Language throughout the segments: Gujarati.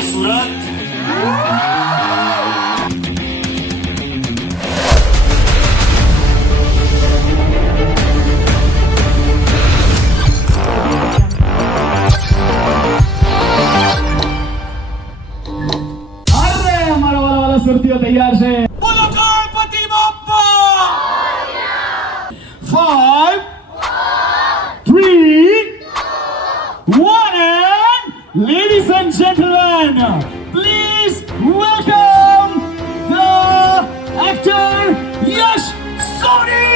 હેલો સુરત. સુરતીઓ તૈયાર છે. બોલો Ganpati Bappa. 5 3 1 and ladies and gentlemen, please welcome the actor Yash Soni.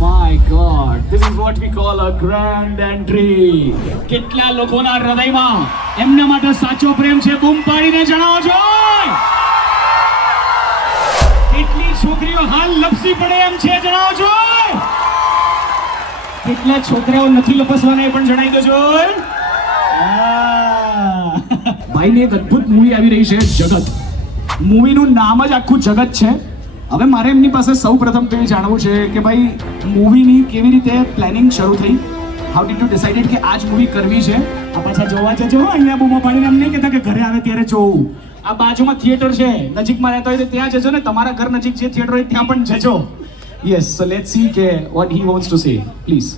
My God, this is what we call a grand entry. કેટલા લોકોના હૃદયમાં એમના માટે સાચો પ્રેમ છે? બૂમ પાડીને જણાવો છો. કેટલી છોકરીઓ હાલ લપસી પડે એમ છે? જણાવો છો. કેટલા છોકરાઓ નથી લપસવાના એ પણ જણાવી દેજો. ભાઈની એક અદ્ભુત મૂવી આવી રહી છે, જગત. મૂવીનું નામ જ આખું જગત છે. હવે મારે એમની પાસે સૌ પ્રથમ તો એ જાણવું છે કે ભાઈ મૂવીની કેવી રીતે પ્લાનિંગ શરૂ થઈ? હાઉ ડીડ યુ ડિસાઇડેડ કે આ જ મૂવી કરવી છે? આ પાછા જોવા જજો, અહીંયા બૂમો પાડીને એમ નહીં કહેતા કે ઘરે આવે ત્યારે જોવું. આ બાજુમાં થિયેટર છે, નજીકમાં રહેતા હોય તો ત્યાં જજો ને, તમારા ઘર નજીક જે થિયેટર હોય ત્યાં પણ જજો. યસ, સો લેટ્સ સી કે what he wants to say, please.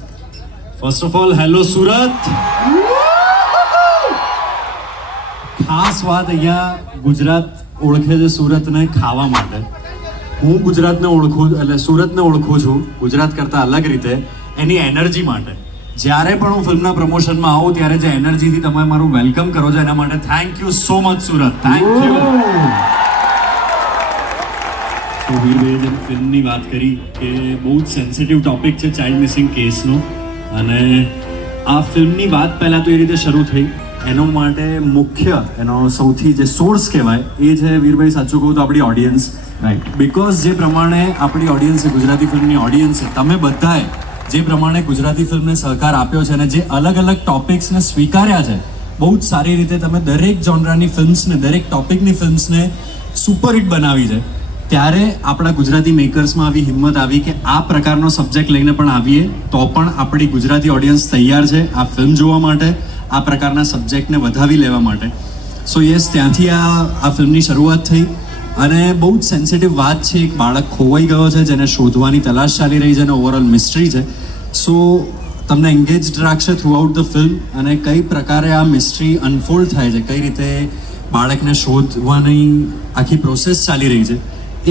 First of all hello Surat. ખાસ વાત, અહીંયા ગુજરાત ઓળખે છે સુરતને ખાવા માટે. હું ગુજરાતને ઓળખું, એટલે સુરતને ઓળખું છું ગુજરાત કરતાં અલગ રીતે, એની એનર્જી માટે. જ્યારે પણ હું ફિલ્મના પ્રમોશનમાં આવું ત્યારે જે એનર્જીથી તમે મારું વેલકમ કરો છો એના માટે thank you so much Surat. Thank you. તો વીરભાઈએ જેમ ફિલ્મની વાત કરી કે બહુ જ સેન્સિટિવ ટોપિક છે ચાઇલ્ડ મિસિંગ કેસનો, અને આ ફિલ્મની વાત પહેલાં તો એ રીતે શરૂ થઈ. એનો માટે મુખ્ય એનો સૌથી જે સોર્સ કહેવાય એ છે, વીરભાઈ સાચું કહું તો આપણી ઓડિયન્સ. રાઈટ. બિકોઝ જે પ્રમાણે આપણી ઓડિયન્સ છે, ગુજરાતી ફિલ્મની ઓડિયન્સ છે, તમે બધાએ જે પ્રમાણે ગુજરાતી ફિલ્મને સહકાર આપ્યો છે અને જે અલગ અલગ ટોપિક્સને સ્વીકાર્યા છે, બહુ જ સારી રીતે તમે દરેક જોનરાની ફિલ્મ્સને, દરેક ટોપિકની ફિલ્મ્સને સુપરહિટ બનાવી છે, ત્યારે આપણા ગુજરાતી મેકર્સમાં આવી હિંમત આવી કે આ પ્રકારનો સબ્જેક્ટ લઈને પણ આવીએ તો પણ આપણી ગુજરાતી ઓડિયન્સ તૈયાર છે આ ફિલ્મ જોવા માટે, આ પ્રકારના સબ્જેક્ટને વધાવી લેવા માટે. સો યસ, ત્યાંથી આ ફિલ્મની શરૂઆત થઈ. અને બહુ જ સેન્સિટિવ વાત છે, એક બાળક ખોવાઈ ગયો છે જેને શોધવાની તલાશ ચાલી રહી છે અને ઓવરઓલ મિસ્ટ્રી છે. સો તમને એન્ગેજડ રાખશે થ્રુ આઉટ ધ ફિલ્મ, અને કઈ પ્રકારે આ મિસ્ટ્રી અનફોલ્ડ થાય છે, કઈ રીતે બાળકને શોધવાની આખી પ્રોસેસ ચાલી રહી છે,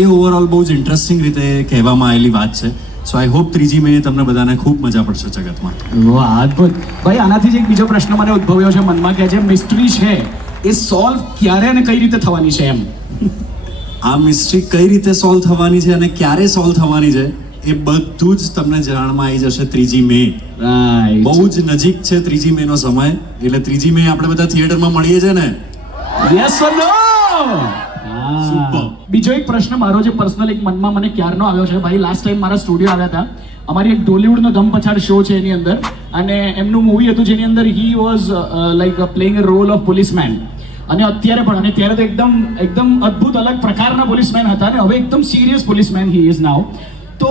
એ ઓવરઓલ બહુ જ ઇન્ટરેસ્ટિંગ રીતે કહેવામાં આવેલી વાત છે. સો આઈ હોપ 3 મે તમને બધાને ખૂબ મજા પડશે જગતમાં. વાહ, અદ્ભુત. ભાઈ, આનાથી જ એક બીજો પ્રશ્ન મને ઉદ્ભવ્યો છે મનમાં કે જે મિસ્ટ્રી છે એ સોલ્વ ક્યારે અને કઈ રીતે થવાની છે? એમ આ મિસ્ટ્રી કઈ રીતે સોલ્વ થવાની છે અને ક્યારે સોલ્વ થવાની છે એ બધું જ તમને જાણમાં આવી જશે 3 મે. રાઈટ. બહુ જ નજીક છે 3 મે નો સમય, એટલે 3 મે આપણે બધા થિયેટરમાં મળીએ છીએ ને? Yes or no? સુપર. બીજો એક પ્રશ્ન મારો જે પર્સનલ એક મનમાં મને ક્યારનો આવ્યો છે. ભાઈ, લાસ્ટ ટાઈમ મારા સ્ટુડિયો આવ્યા હતા, અમારી એક ડોલીવુડનો ધમપછાડ શો છે એની અંદર, અને એમનું મૂવી હતું જેની અંદર he was like playing a role of policeman. અને અત્યારે પણ, અને ત્યારે તો એકદમ અદ્ભુત અલગ પ્રકારના પોલીસમેન હતા, અને હવે એકદમ serious policeman he is now. તો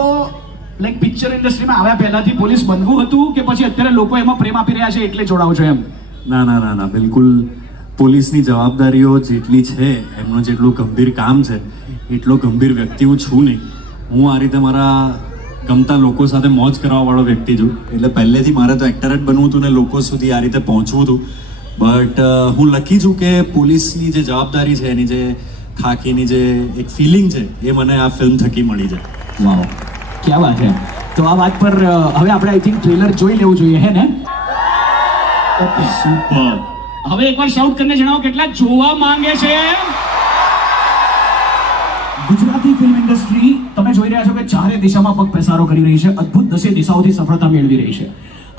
લાઈક પિક્ચર ઇન્ડસ્ટ્રીમાં આવ્યા પહેલાથી પોલીસ બનવું હતું કે પછી અત્યારે લોકો એમાં પ્રેમ આપી રહ્યા છે એટલે જોડાવ છો? એમ ના ના ના ના, બિલકુલ. પોલીસની જવાબદારીઓ જેટલી છે, એમનું જેટલું ગંભીર કામ છે, એટલો ગંભીર વ્યક્તિ હું છું નહીં. હું આ રીતે મારા ગમતા લોકો સાથે મોજ કરવાવાળો વ્યક્તિ છું, એટલે પહેલેથી મારે તો એક્ટર જ બનવું હતું ને લોકો સુધી આ રીતે પહોંચવું હતું. બટ હું લકી છું કે પોલીસની જે જવાબદારી છે, એની જે ખાકીની જે એક ફિલિંગ છે, એ મને આ ફિલ્મ થકી મળી છે. વાવ, ક્યાં વાત છે. તો આ વાત પર હવે આપણે આઈ થિંક ટ્રેલર જોઈ લેવું જોઈએ, હે ને? Okay, super. હવે એકવાર શાઉટ કરીને જણાવો કેટલા જોવા માંગે છે. ગુજરાતી ફિલ્મ ઇન્ડસ્ટ્રી તમે જોઈ રહ્યા છો કે ચારે દિશામાં પગ પેસારો કરી રહી છે, અદ્ભુત 10 દિશાઓથી સફળતા મેળવી રહી છે.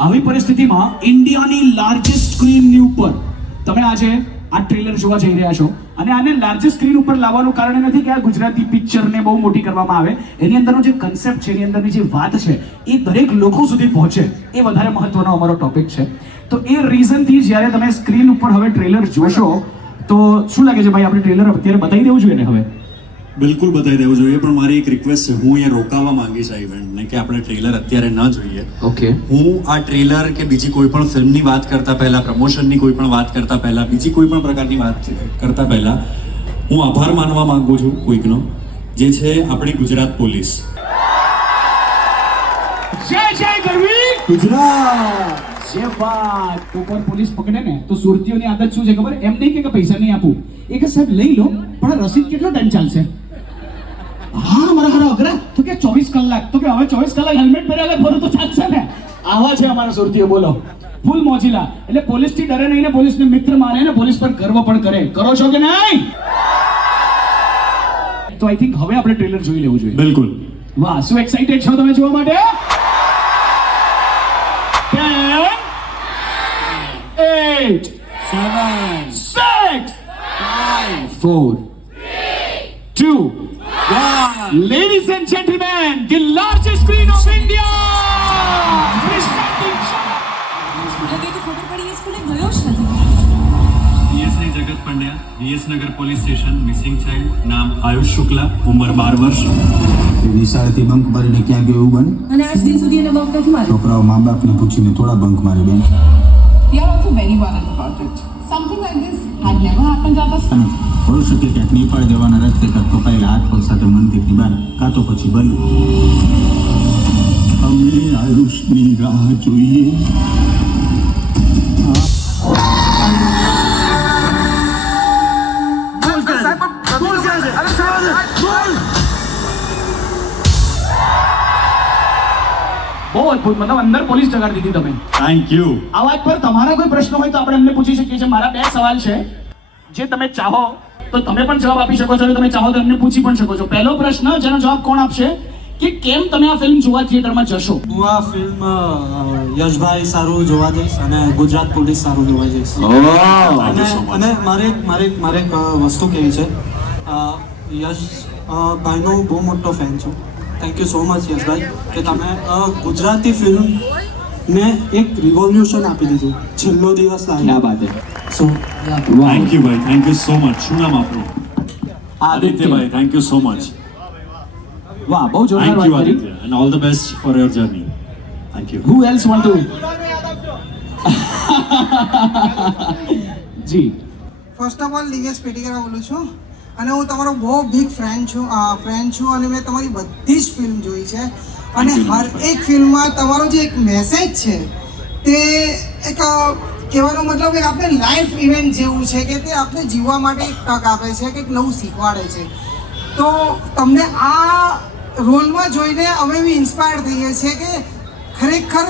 આવી પરિસ્થિતિમાં ઇન્ડિયાની લાર્જેસ્ટ સ્ક્રીનની ઉપર તમે આજે આ ટ્રેલર જોવા જઈ રહ્યા છો અને આને લાર્જર સ્ક્રીન ઉપર લાવવાનું કારણ એ નથી કે આ ગુજરાતી પિક્ચરને બહુ મોટી કરવામાં આવે, એની અંદરનો જે કન્સેપ્ટ છે, એની અંદરની જે વાત છે એ દરેક લોકો સુધી પહોંચે, એ વધારે મહત્વનો અમારો ટોપિક છે. તો એ રીઝનથી જ્યારે તમે સ્ક્રીન ઉપર હવે ટ્રેલર જોશો તો શું લાગે છે ભાઈ, આપણે ટ્રેલર અત્યારે બતાવી દેવું જોઈએ ને? હવે બિલકુલ બતાવી દેવું જોઈએ, પણ મારી એક રિક્વેસ્ટ છે, હું અહીંયા રોકાવા માંગીશ આ ઇવેન્ટને કે આપણે ટ્રેલર અત્યારે ન જોઈએ. ઓકે, હું આ ટ્રેલર કે બીજી કોઈ પણ ફિલ્મની વાત કરતા પહેલા, પ્રમોશનની કોઈ પણ વાત કરતા પહેલા, બીજી કોઈ પણ પ્રકારની વાત કરતા પહેલા હું આભાર માનવા માંગુ છું કોઈકનો, જે છે આપણી ગુજરાત પોલીસ. જય જય ગરવી ગુજરાત. જે વાત કોઈક પોલીસ પકડે ને તો સુરતીઓની આદત શું છે ખબર? એમ નહીં કે પૈસા નહીં આપું, એ કે સાહેબ લઈ લો પણ રસીદ કેટલો ટાઈમ ચાલશે? હા મારા હારા અઘરા તો કે 24 કલાક. તો કે હવે 24 કલાક હેલ્મેટ પહેર્યા ફરું તો ચાલશે ને? આવા છે અમારા સુરતીઓ, બોલો, ફૂલ મોજીલા. એટલે પોલીસ થી ડરે નહીં ને પોલીસને મિત્ર માને ને પોલીસ પર ગર્વ પણ કરે. કરો છો કે નહીં? તો આઈ થિંક હવે આપણે ટ્રેલર જોઈ લેવું જોઈએ. બિલકુલ. વાહ, શું એક્સાઇટેડ છો તમે જોવા માટે? 10 8 7 6 5 4 3 2 1. Ladies and gentlemen, the largest screen of India presenting લગે તો ખબર પડી એ સ્કૂલે ગયો જ નથી. PSI Jagat Pandya, Visnagar police station, missing child, નામ આયુષ શુક્લા, ઉંમર 12 વર્ષ. નિશાળેથી બંક મારીને ક્યાં ગયો એવું બને? અને આજ દિન સુધી એને બંક નથી માર્યો. છોકરાઓ મા બાપને પૂછીને થોડા બંક મારે બેન. We are also very worried about it. Something like this had never happened at us. અને હોઈ શકે ક્યાંક નેપાળ જવાના રસ્તે કાંક કપાયેલા હાથ પગ સાથે મંદિરની બહાર કાં તો પછી બને. અમે આયુષની રાહ જોઈએ. બહુ અદભુત, મતલબ અંદર પોલીસ જગાડી દીધી તમે. Thank you. આ વાત પર તમારા કોઈ પ્રશ્ન હોય તો આપણે એમને પૂછી શકીએ છીએ. મારા 2 સવાલ છે, જે તમે ચાહો તો તમે પણ જવાબ આપી શકો છો અને તમે ચાહો તો એમને પૂછી પણ શકો છો. પહેલો પ્રશ્ન જેનો જવાબ કોણ આપશે કે કેમ તમે આ ફિલ્મ જોવા થિયેટરમાં જશો? હું આ ફિલ્મ યશભાઈ સારું જોવા જઈશ અને ગુજરાત પોલીસ સારું જોવા જઈશ. અને મારે એક વસ્તુ કહેવી છે, યશ ભાઈનો બહુ મોટો ફેન છું. થેન્ક યુ સો મચ યશભાઈ કે તમે ગુજરાતી ફિલ્મને એક રિવોલ્યુશન આપી દીધું. છેલ્લો દિવસ ક્યાં વાત છે. સો થેન્ક યુ ભાઈ, થેન્ક યુ સો મચ. શું નામ આપણું? આદિત્યભાઈ. Thank you so much. વાહ, બહુ જોરદાર થેન્ક વાત યુ કરી. Aditya, and all the best for your journey. Thank you. Who else want to? જી, first of all Divyesh Petikara બોલું છું અને હું તમારો બહુ બિગ ફ્રેન્ડ છું અને મેં તમારી બધી જ ફિલ્મ જોઈ છે અને હર એક ફિલ્મમાં તમારો જે એક મેસેજ છે તે એક કહેવાનો મતલબ એક આપણે લાઈફ ઇવેન્ટ જેવું છે કે તે આપણે જીવવા માટે એક તક આપે છે કે એક નવું શીખવાડે છે. તો તમને આ રોલમાં જોઈને અમે બી ઇન્સ્પાયર થઈએ છીએ કે ખરેખર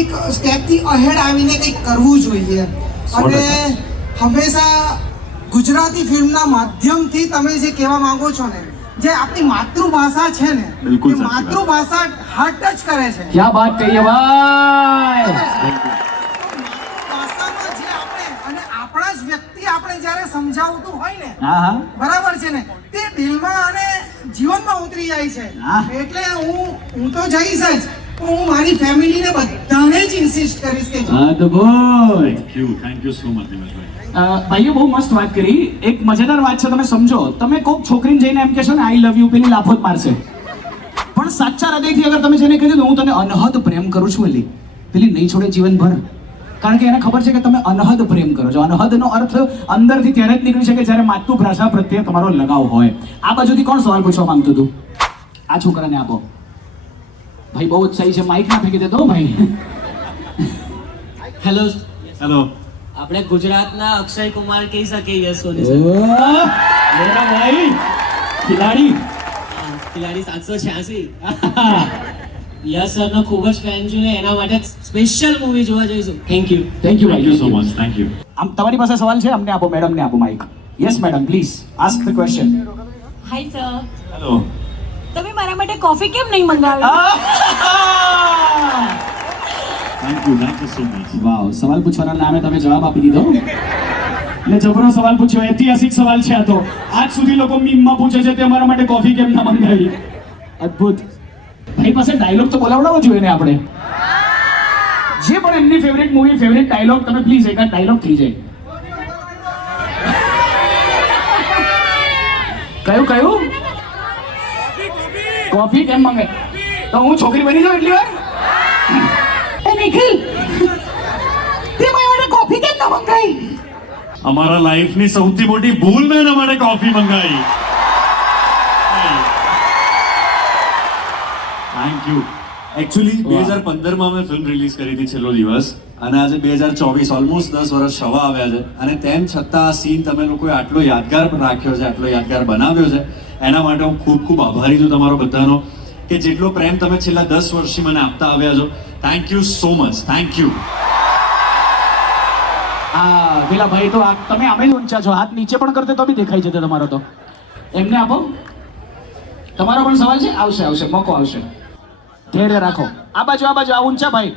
એક સ્ટેપથી અહેડ આવીને કંઈક કરવું જોઈએ અને હંમેશા ગુજરાતી ફિલ્મના માધ્યમથી તમે જે કહેવા માંગો છો ને, જે આપણી માતૃભાષા છે ને, બિલકુલ એ સાચી વાત. માતૃભાષા હાર્ટ ટચ કરે છે. ક્યાં વાત કહીએ ભાઈ. ભાષામાં જે આપણે અને આપણા જ વ્યક્તિ આપણે જ્યારે સમજાવતું હોય ને, હા હા, બરાબર છે ને, તે દિલમાં અને જીવનમાં ઉતરી જાય છે. હા. એટલે હું તો જઈશ જ, પણ હું મારી ફેમિલીને બધાને જ ઇન્સિસ્ટ કરીશ કે અદભુત. Thank you so much, Nimeshbhai. ભાઈએ બહુ મસ્ત વાત કરી. એક મજેદાર વાત છે, તમે સમજો, તમે કોઈક છોકરીને જઈને એમ કહેશો ને આઈ લવ યુ, પેલી લાફો જ મારશે. પણ સાચા હૃદયથી અગર તમે જેને કહી દીધું હું તને અનહદ પ્રેમ કરું છું, પેલી નહીં છોડે જીવનભર. કારણ કે એને ખબર છે કે તમે અનહદ પ્રેમ કરો છો. અનહદનો અર્થ અંદરથી ત્યારે જ નીકળી શકે જ્યારે માતૃભાષા પ્રત્યે તમારો લગાવ હોય. આ બાજુથી કોણ સવાલ પૂછવા માંગતું હતું? આ છોકરાને આપો. ભાઈ બહુ ઉત્સાહી છે, માઇક ના ફેંકી દેતો ભાઈ. Hello, hello. આપણે ગુજરાતના અક્ષય કુમાર કહી શકીએ યશ સોની મેરા ભાઈ ખિલાડી. ખિલાડી 786. યશ સરનો ખૂબ જ ફેન છું ને એના માટે સ્પેશિયલ મૂવી જોવા જઈશું. Thank you. Thank you Thank you so much. Thank you. આમ તમારી પાસે સવાલ છે, અમને આપો, મેડમને આપો mike. Yes madam, please ask the question. Hi sir, hello. તમે મારા માટે કોફી કેમ નહીં મંગાવી? Thank you so much. વાવ, સવાલ પૂછવાના નામે તમે જવાબ આપી દીધો. ને જબરો સવાલ પૂછ્યો, ઐતિહાસિક સવાલ છે આ તો. આજ સુધી લોકો મીમમાં પૂછે છે તે અમારા માટે કોફી કેમ ના મંગાવી. અદ્ભુત. ભાઈ પાસે ડાયલોગ તો બોલાવડાવો જોઈએ ને આપણે. જે પણ એમની ફેવરેટ મૂવી, ફેવરેટ ડાયલોગ, તમે પ્લીઝ એકાદ ડાયલોગ થઈ જાય. કયું કોફી કેમ માંગે? તો હું છોકરી બની જાઉં એટલી વાર? એ નિખિલ, તે મારા માટે કોફી કેમ ના મંગાઈ? અમારા લાઈફની સૌથી મોટી ભૂલ મેં એના માટે કોફી મંગાવી. Thank you. એકચ્યુઅલી 2015માં મેં ફિલ્મ રિલીઝ કરી હતી છેલ્લો દિવસ, અને આજે 2024 ઓલમોસ્ટ 10 વર્ષ થવા આવ્યા છે, અને તેમ છતાં આ સીન તમે લોકોએ આટલો યાદગાર રાખ્યો છે, આટલો યાદગાર બનાવ્યો છે. એના માટે હું ખૂબ ખૂબ આભારી છું તમારો બધાનો, કે જેટલો પ્રેમ તમે છેલ્લા 10 વર્ષથી મને આપતા આવ્યા છો. Thank you so much. Thank you. પેલા ભાઈ તો તમે આમે જ ઊંચા છો, હાથ નીચે પણ કરતે તો બી દેખાઈ જતો તમારો. તો એમને આપો. તમારો પણ સવાલ છે? આવશે મોકો આવશે. ધૈર્ય રાખો. આ બાજુ આ ઊંચા ભાઈ.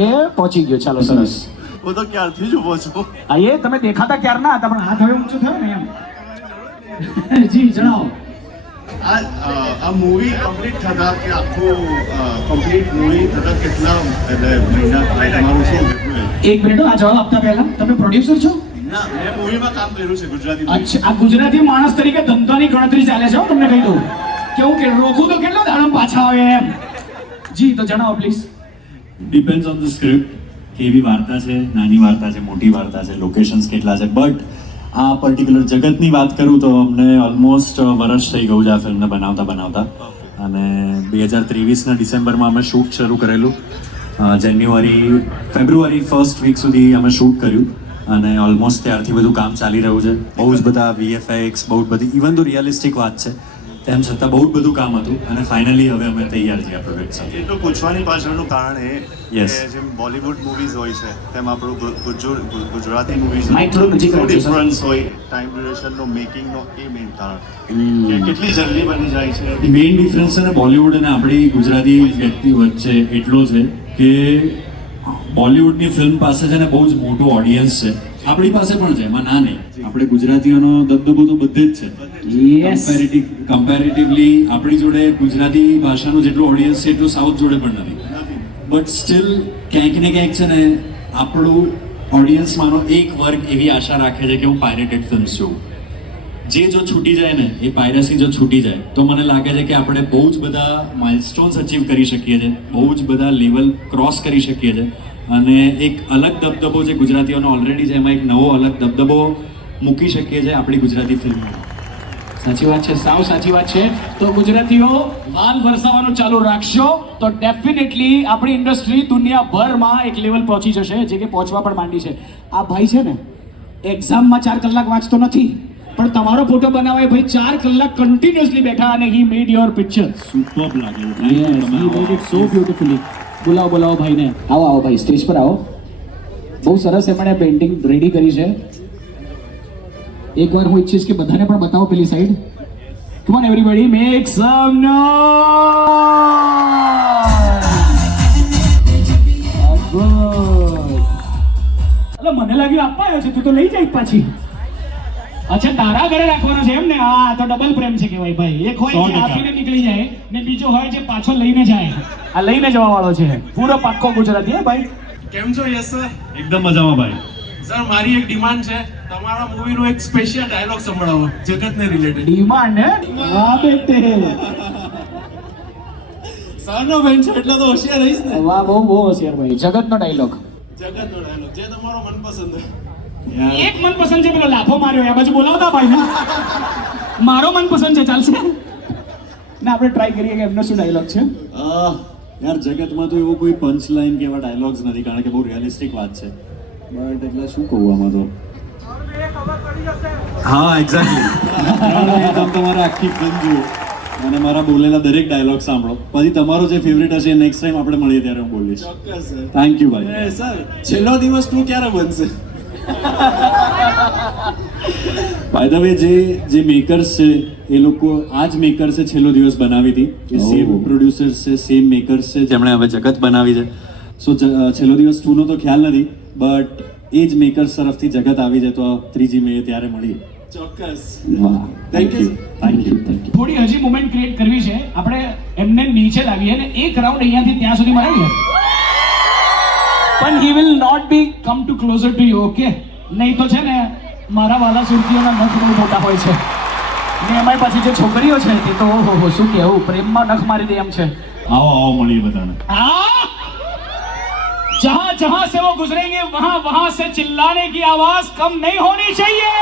એ પહોંચી ગયો. ચાલો, સરસ. હું તો ક્યારથી જ ઊભો છું. આ એ તમે દેખાતા ક્યાર ના હતા, પણ હાથ હવે ઊંચો થયો ને એમ. જી જણાવો. આ મૂવી કમ્પ્લીટ થતા કે આખું કમ્પ્લીટ મૂવી થતા કેટલા મહિના થાય? તમારું શું? એક મિનિટ, આ જવાબ આપતા પહેલા તમે પ્રોડ્યુસર છો? ના, મેં મૂવીમાં કામ કર્યું છે ગુજરાતી. અચ્છા, આ ગુજરાતી માણસ તરીકે ધંધાની ગણતરી ચાલે છે. તમને કહી દઉં કે હું કે રોકું તો કેટલો દાડમ પાછા આવે એમ. જી, તો જણાવો please. Depends on the script. કેવી વાર્તા છે, નાની વાર્તા છે, મોટી વાર્તા છે, લોકેશન્સ કેટલા છે. બટ આ પર્ટિક્યુલર જગતની વાત કરું તો અમને ઓલમોસ્ટ વર્ષ થઈ ગયું છે આ ફિલ્મને બનાવતા, અને 2023ના ડિસેમ્બરમાં અમે શૂટ શરૂ કરેલું. ફેબ્રુઆરી ફર્સ્ટ વીક સુધી અમે શૂટ કર્યું, અને ઓલમોસ્ટ ત્યારથી બધું કામ ચાલી રહ્યું છે. બહુ જ બધા VFX, બહુ જ બધી, ઇવન તો રિયલિસ્ટિક વાત છે તેમ છતાં બહુ જ બધું કામ હતું, અને ફાઇનલી હવે અમે તૈયાર છીએ આ પ્રોજેક્ટ સાથે. એટલું પૂછવાની પાછળનું કારણ એ Yes. કે જેમ બોલિવૂડ મૂવીઝ હોય છે તેમ આપણું ગુજરાતી મૂવીઝ Mic થોડું નજીક રાખજો, સર. ડિફરન્સ હોય. ટાઈમ ડ્યુરેશનનો મેકિંગનો એ મેઇન કારણ કે કેટલી જલ્દી બની જાય છે. મેઇન ડિફરન્સ છે ને બોલિવૂડ અને આપણી ગુજરાતી વ્યક્તિ વચ્ચે એટલો છે કે બોલિવૂડની ફિલ્મ પાસે છે ને બહુ જ મોટો ઓડિયન્સ છે. આપણી પાસે પણ છે, એમાં ના નહીં. આપણે ગુજરાતીઓનો દબદબો તો બધે જ છે. કમ્પેરેટિવલી આપણી જોડે ગુજરાતી ભાષાનું જેટલું ઓડિયન્સ છે એટલું સાઉથ જોડે પણ નથી. બટ સ્ટીલ ક્યાંક ને ક્યાંક છે ને આપણું ઓડિયન્સમાંનો એક વર્ગ એવી આશા રાખે છે કે હું પાયરેટેડ ફિલ્મ્સ જોઉં. જે જો છૂટી જાય ને, એ પાયરેસી જો છૂટી જાય તો મને લાગે છે કે આપણે બહુ જ બધા માઇલસ્ટોન્સ અચીવ કરી શકીએ છીએ, બહુ જ બધા લેવલ ક્રોસ કરી શકીએ છીએ, અને એક અલગ દબદબો જે ગુજરાતીઓનો ઓલરેડી છે એમાં એક નવો અલગ દબદબો મૂકી શકીએ છીએ આપણી ગુજરાતી ફિલ્મમાં. સાચી વાત છે, સાવ સાચી વાત છે. તો ગુજરાતીઓ વાલ વરસાવવાનું ચાલુ રાખશો તો ડેફિનેટલી આપણી ઇન્ડસ્ટ્રી દુનિયાભરમાં એક લેવલ પહોંચી જશે, જે કે પહોંચવા પણ માંડી છે. આ ભાઈ છે ને એક્ઝામમાં 4 કલાક વાંચતો નથી, પણ તમારો ફોટો બનાવે ભાઈ 4 કલાક કન્ટિન્યુઅસલી બેઠા, અને હી મેડ યોર પિક્ચર. સુપર્બ લાગે. Yes, he made it so beautifully. બોલાવો ભાઈને. આવો ભાઈ, સ્ટેજ પર આવો. બહુ સરસ એમણે પેઇન્ટિંગ રેડી કરી છે. એકવાર હું ઈચ્છીશ કે બધાને પણ બતાવો પેલી side. Come on everybody, make some noise. મને લાગ્યું આપવા આવ્યો છે, તું તો લઈ જાય પાછી. અચ્છા, તારા ઘરે રાખવાનો છે એમ ને? હા, તો ડબલ પ્રેમ છે કહેવાય ભાઈ. એક હોય જે આપીને નીકળી જાય, ને બીજો હોય જે પાછો લઈને જાય. આ લઈને જવા વાળો છે, પૂરો પાક્કો ગુજરાતી. હે ભાઈ, કેમ છો? Yes sir. એકદમ મજામાં ભાઈ. સર, મારી એક ડિમાન્ડ છે, તમારા મૂવીનો એક સ્પેશિયલ ડાયલોગ સંભળાવો જગતને રિલેટેડ. ડિમાન્ડ હે? વાહ બેટે, સરનો બેન છો એટલે તો હોશિયાર રહીશ ને. વાહ, બહુ હોશિયાર ભાઈ. જગતનો ડાયલોગ. જગતનો ડાયલોગ જે તમારો મનપસંદ હોય. એક મનપસંદ છે, પેલો લાફો માર્યો આ બાજુ બોલાવતા ભાઈ ને. મારો મનપસંદ છે, ચાલશે ને? આપણે ટ્રાય કરીએ કે એમનો શું ડાયલોગ છે. યાર, જગતમાં તો એવો કોઈ પંચ લાઈન કે એવા ડાયલોગ્સ નથી, કારણ કે બહુ રિયલિસ્ટિક વાત છે. બટ એટલે શું કહું આમાં તો. હા, એક્ઝેક્ટલી. તમારે આખી ફિલ્મ જુઓ અને મારા બોલેલા દરેક ડાયલોગ સાંભળો, પછી તમારો જે ફેવરેટ હશે નેક્સ્ટ ટાઈમ આપણે મળીએ ત્યારે હું બોલીશ. ચોક્કસ સર. થેન્ક યુ ભાઈ. સર, છેલ્લો દિવસ તું ક્યારે બનશે? બાય ધ વે, જે મેકર્સ છે એ લોકો આ જ મેકર્સે છેલ્લો દિવસ બનાવી હતી. એ સેમ પ્રોડ્યુસર્સ છે, સેમ મેકર્સ છે જેમણે હવે જગત બનાવી છે. સો છેલ્લો દિવસ 2નો તો ખ્યાલ નથી, બટ એ જ મેકર્સ તરફથી જગત આવી જાય તો ત્રીજી મે ત્યારે મળી. ચોક્કસ. વાહ, થેન્ક યુ. થોડી હજી મુમેન્ટ ક્રિએટ કરવી છે. આપણે એમને નીચે લાવીએ ને એક રાઉન્ડ અહીંયાથી ત્યાં સુધી મરાવીએ, પણ he will not be come to closer to you, okay? નહીં તો છે ને મારા વાલા સુરતીઓના નખ બહુ મોટા હોય છે ને એમાંય પાછી જે છોકરીઓ છે તે તો ઓહો શું કહેવું, પ્રેમમાં નખ મારી દે એમ છે. આવો મળીએ બધાને. जहां जहां से वो गुजरेंगे वहां वहां से चिल्लाने की आवाज कम नहीं होनी चाहिए.